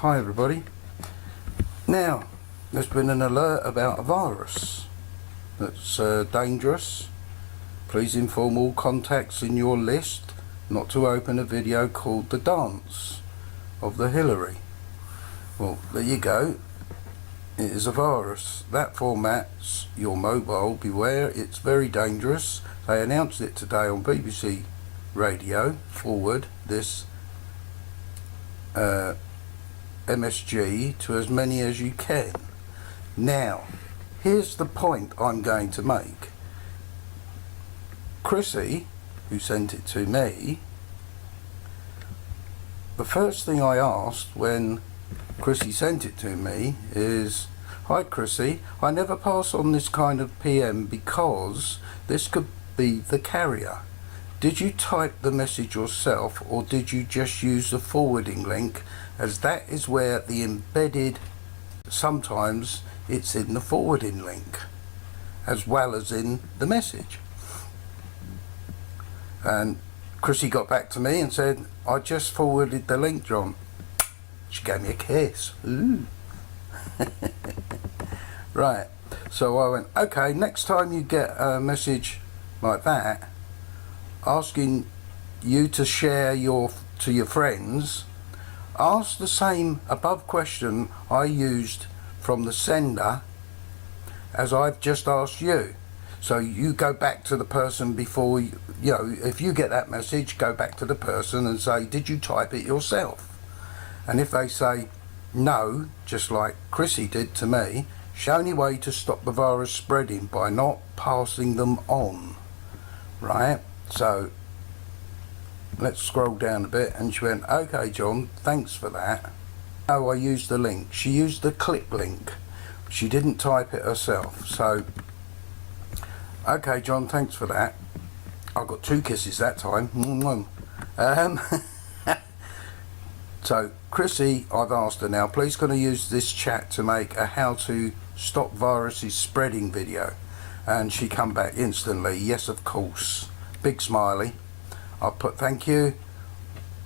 Hi everybody. Now, there's been an alert about a virus that's dangerous. Please inform all contacts in your list not to open a video called The Dance of the Hillary. Well, there you go. It is a virus. That formats your mobile. Beware, it's very dangerous. They announced it today on BBC Radio. Forward this MSG to as many as you can. Now, here's the point I'm going to make. Chrissy, who sent it to me, the first thing I asked when Chrissy sent it to me is, "Hi Chrissy, I never pass on this kind of PM because this could be the carrier. Did you type the message yourself or did you just use the forwarding link, as that is where the embedded, sometimes it's in the forwarding link as well as in the message." And Chrissy got back to me and said, "I just forwarded the link, John." She gave me a kiss. Ooh. Right, so I went, okay, next time you get a message like that asking you to share to your friends, ask the same above question I used from the sender as I've just asked you. So you go back to the person before you know, if you get that message, go back to the person and say, "Did you type it yourself?" And if they say no, just like Chrissy did to me, it's the only way to stop the virus spreading by not passing them on. Right? So let's scroll down a bit, and she went, "Okay John, thanks for that." Oh, I used the link. She used the clip link. She didn't type it herself. So okay John, thanks for that. I got 2 kisses that time. So Chrissy, I've asked her now, please can I use this chat to make a how to stop viruses spreading video? And she come back instantly, yes of course, big smiley. I put thank you,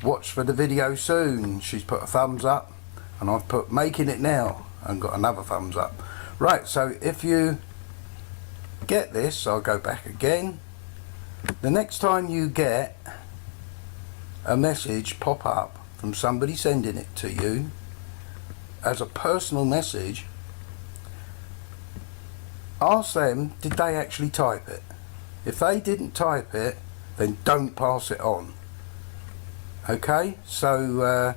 watch for the video soon. She's put a thumbs up, and I've put making it now and got another thumbs up. Right, so if you get this, I'll go back again. The next time you get a message pop up from somebody sending it to you as a personal message, ask them, did they actually type it? If they didn't type it, then don't pass it on. Okay, so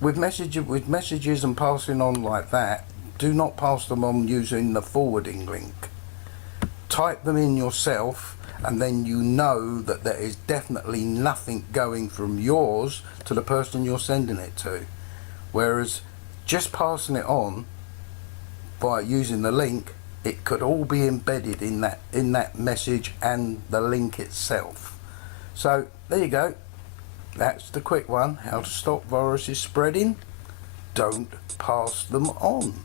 with messages and passing on like that, do not pass them on using the forwarding link. Type them in yourself, and then you know that there is definitely nothing going from yours to the person you're sending it to. Whereas just passing it on by using the link, it could all be embedded in that message and the link itself. So there you go. That's the quick one. How to stop viruses spreading. Don't pass them on.